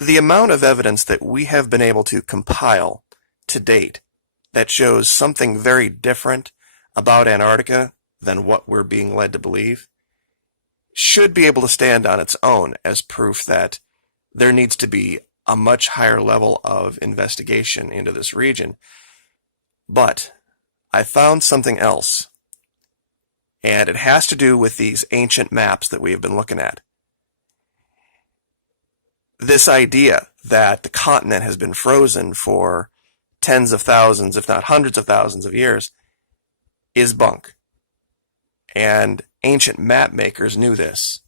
The amount of evidence that we have been able to compile to date that shows something very different about Antarctica than what we're being led to believe should be able to stand on its own as proof that there needs to be a much higher level of investigation into this region. But I found something else, and it has to do with these ancient maps that we have been looking at. This idea that the continent has been frozen for tens of thousands, if not hundreds of thousands of years, is bunk. And ancient map makers knew this.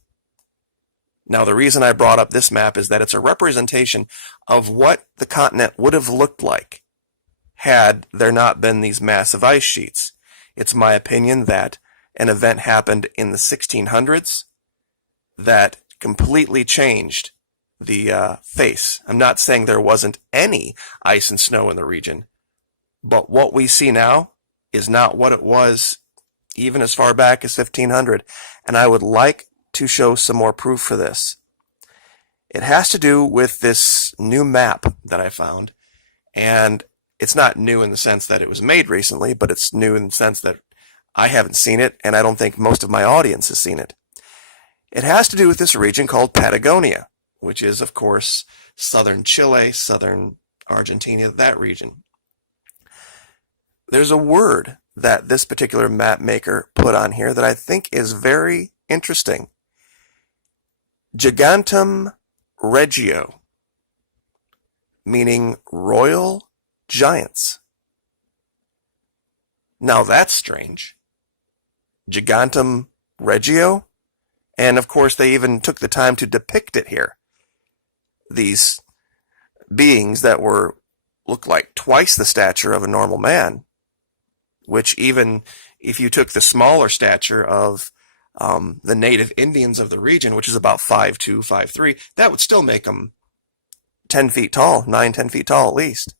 Now, the reason I brought up this map is that it's a representation of what the continent would have looked like had there not been these massive ice sheets. It's my opinion that an event happened in the 1600s that completely changed the face. I'm not saying there wasn't any ice and snow in the region, but what we see now is not what it was even as far back as 1500, and I would like to show some more proof for this. It has to do with this new map that I found, and it's not new in the sense that it was made recently, but it's new in the sense that I haven't seen it, and I don't think most of my audience has seen it. It has to do with this region called Patagonia, which is, of course, southern Chile, southern Argentina, that region. There's a word that this particular map maker put on here that I think is very interesting. Gigantum regio, meaning royal giants. Now that's strange. Gigantum regio, and of course they even took the time to depict it here. These beings that looked like twice the stature of a normal man, which even if you took the smaller stature of the native Indians of the region, which is about 5'2", 5'3", that would still make them 10 feet tall, 9, 10 feet tall at least.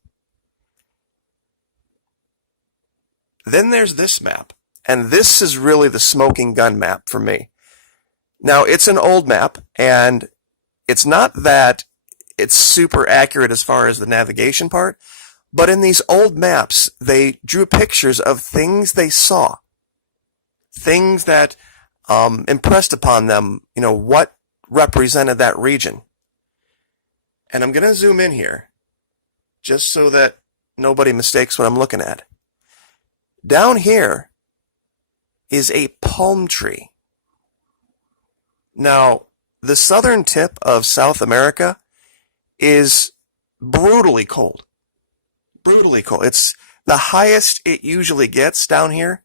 Then there's this map, and this is really the smoking gun map for me. Now, it's an old map, and it's not that it's super accurate as far as the navigation part, but in these old maps, they drew pictures of things they saw, things that impressed upon them, what represented that region. And I'm going to zoom in here, just so that nobody mistakes what I'm looking at. Down here is a palm tree. Now, the southern tip of South America is brutally cold. Brutally cold. It's the highest it usually gets down here.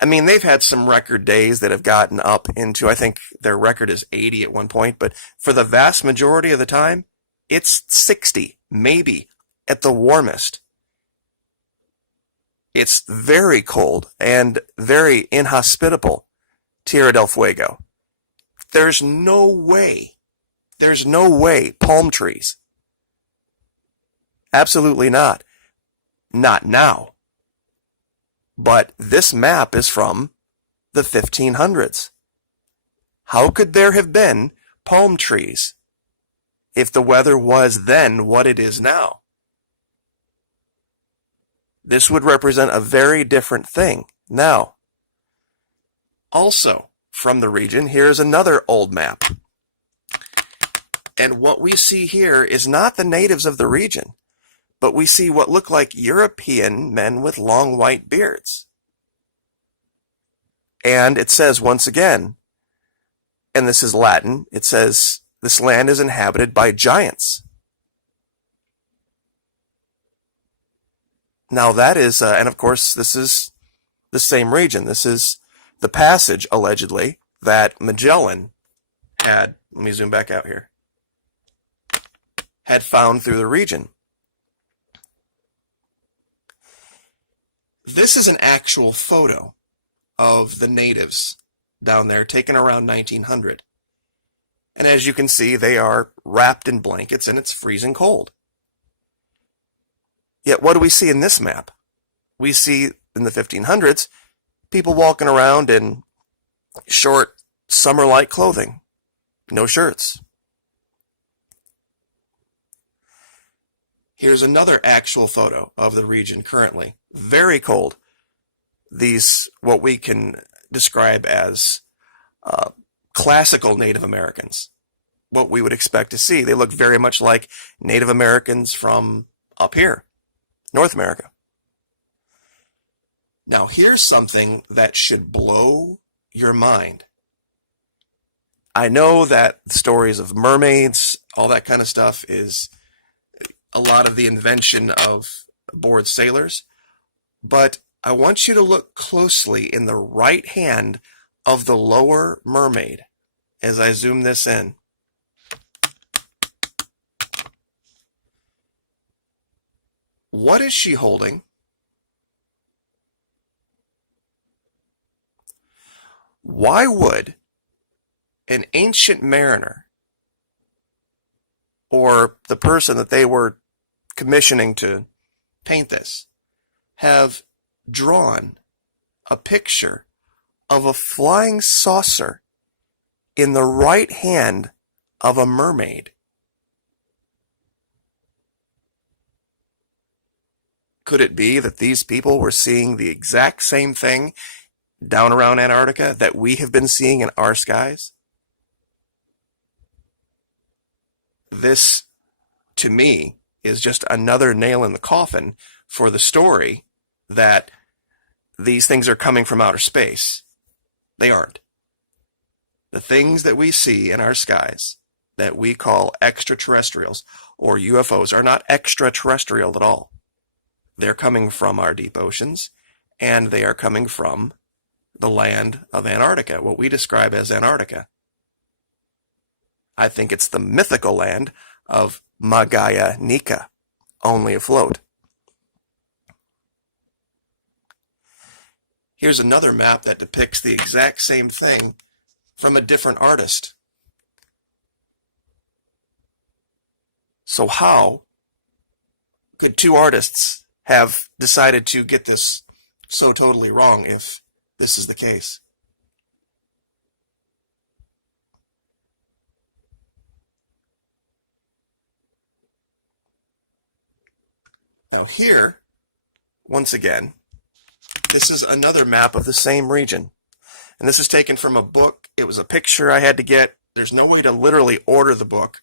I mean, they've had some record days that have gotten up into, I think their record is 80 at one point, but for the vast majority of the time, it's 60, maybe, at the warmest. It's very cold and very inhospitable, Tierra del Fuego. There's no way palm trees. Absolutely not. Not now. But this map is from the 1500s. How could there have been palm trees if the weather was then what it is now? This would represent a very different thing now. Also, from the region, here's another old map. And what we see here is not the natives of the region, but we see what look like European men with long white beards. And it says once again, and this is Latin, it says, this land is inhabited by giants. Now that is, and of course this is the same region. This is the passage, allegedly, that Magellan had, let me zoom back out here, had found through the region. This is an actual photo of the natives down there taken around 1900. And as you can see, they are wrapped in blankets and it's freezing cold. Yet what do we see in this map? We see in the 1500s people walking around in short summer-like clothing, no shirts. Here's another actual photo of the region currently. Very cold. These, what we can describe as classical Native Americans. What we would expect to see. They look very much like Native Americans from up here, North America. Now here's something that should blow your mind. I know that stories of mermaids, all that kind of stuff is a lot of the invention of bored sailors, but I want you to look closely in the right hand of the lower mermaid as I zoom this in. What is she holding? Why would an ancient mariner or the person that they were commissioning to paint this have drawn a picture of a flying saucer in the right hand of a mermaid? Could it be that these people were seeing the exact same thing down around Antarctica that we have been seeing in our skies? This, to me, is just another nail in the coffin for the story that these things are coming from outer space. They aren't. The things that we see in our skies that we call extraterrestrials or UFOs are not extraterrestrial at all. They're coming from our deep oceans, and they are coming from the land of Antarctica, what we describe as Antarctica. I think it's the mythical land of Maquis, only afloat. Here's another map that depicts the exact same thing from a different artist. So how could two artists have decided to get this so totally wrong if this is the case? Now here, once again, this is another map of the same region. And this is taken from a book. It was a picture I had to get. There's no way to literally order the book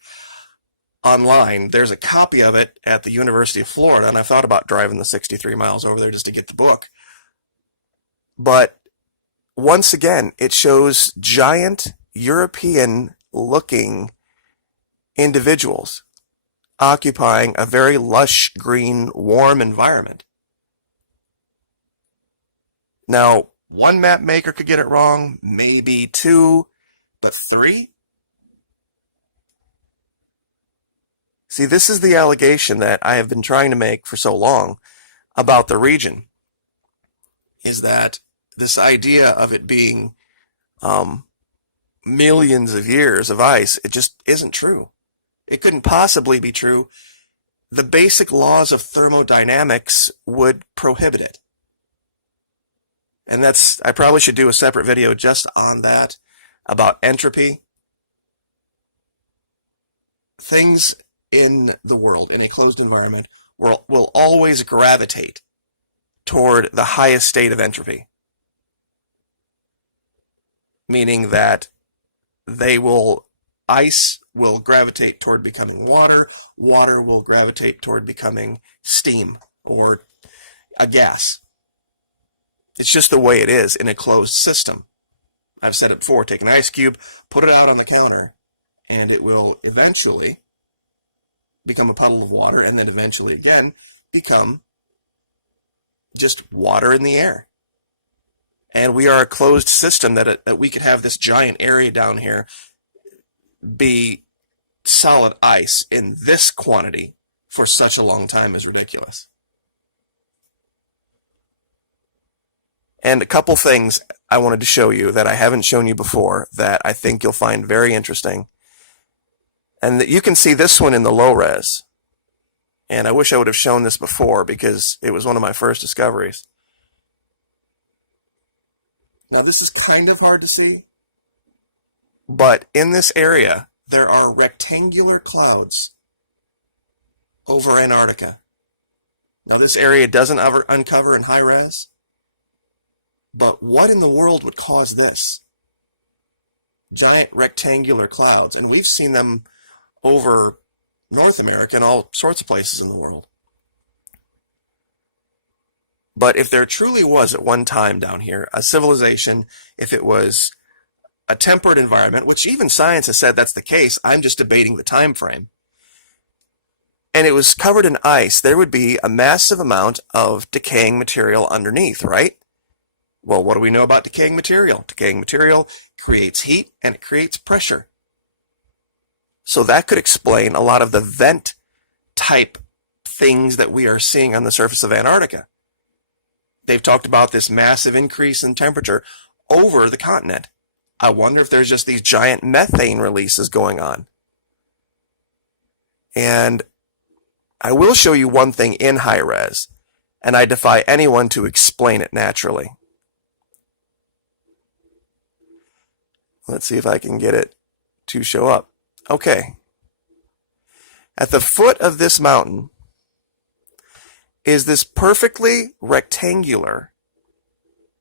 online. There's a copy of it at the University of Florida, and I thought about driving the 63 miles over there just to get the book. But once again, it shows giant European-looking individuals occupying a very lush, green, warm environment. Now, one map maker could get it wrong, maybe two, but three? See, this is the allegation that I have been trying to make for so long about the region, is that this idea of it being millions of years of ice, it just isn't true. It couldn't possibly be true. The basic laws of thermodynamics would prohibit it. And I probably should do a separate video just on that, about entropy. Things in the world, in a closed environment, will always gravitate toward the highest state of entropy. Meaning that ice will gravitate toward becoming water, water will gravitate toward becoming steam or a gas. It's just the way it is in a closed system. I've said it before, take an ice cube, put it out on the counter, and it will eventually become a puddle of water, and then eventually again become just water in the air. And we are a closed system that we could have this giant area down here be solid ice in this quantity for such a long time is ridiculous. And a couple things I wanted to show you that I haven't shown you before that I think you'll find very interesting. And that you can see this one in the low res. And I wish I would have shown this before because it was one of my first discoveries. Now this is kind of hard to see, but in this area there are rectangular clouds over Antarctica. Now, this area doesn't uncover in high res, but what in the world would cause this? Giant rectangular clouds, and we've seen them over North America and all sorts of places in the world. But if there truly was at one time down here a civilization, if it was a temperate environment, which even science has said that's the case, I'm just debating the time frame, and it was covered in ice, there would be a massive amount of decaying material underneath, right? Well, what do we know about decaying material? Decaying material creates heat and it creates pressure. So that could explain a lot of the vent type things that we are seeing on the surface of Antarctica. They've talked about this massive increase in temperature over the continent. I wonder if there's just these giant methane releases going on. And I will show you one thing in high res, and I defy anyone to explain it naturally. Let's see if I can get it to show up. Okay. At the foot of this mountain is this perfectly rectangular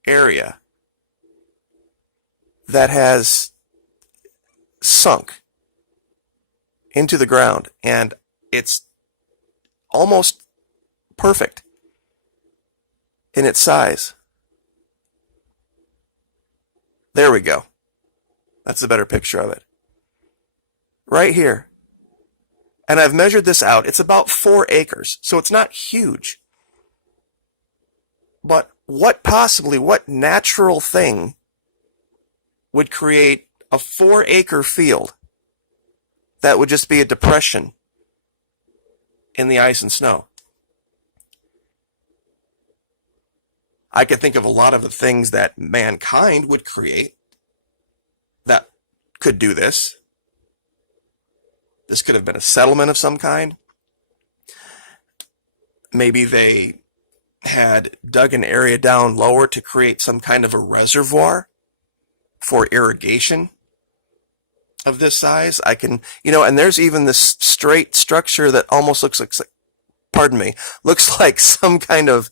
area that has sunk into the ground, and it's almost perfect in its size. There we go. That's a better picture of it. Right here. And I've measured this out. It's about 4 acres, so it's not huge. But what natural thing would create a 4-acre field that would just be a depression in the ice and snow? I could think of a lot of the things that mankind would create that could do this. This could have been a settlement of some kind. Maybe they had dug an area down lower to create some kind of a reservoir for irrigation of this size. I can, and there's even this straight structure that almost looks like some kind of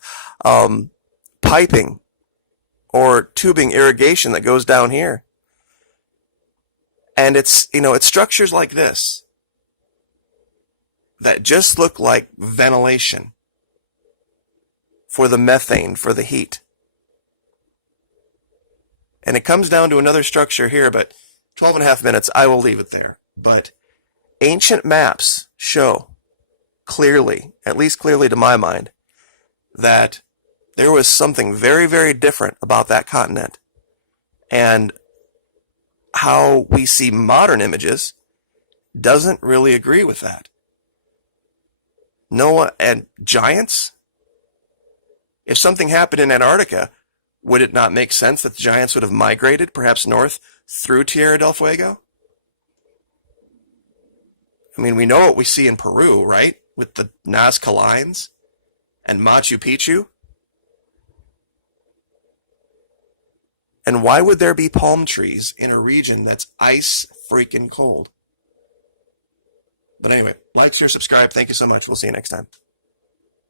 piping or tubing irrigation that goes down here. And it's structures like this that just look like ventilation for the methane, for the heat. And it comes down to another structure here, but 12 and a half minutes, I will leave it there. But ancient maps show clearly, at least clearly to my mind, that there was something very, very different about that continent. And how we see modern images doesn't really agree with that. Noah and giants? If something happened in Antarctica, would it not make sense that the giants would have migrated, perhaps north, through Tierra del Fuego? I mean, we know what we see in Peru, right? With the Nazca Lines and Machu Picchu. And why would there be palm trees in a region that's ice freaking cold? But anyway, like, share, subscribe. Thank you so much. We'll see you next time.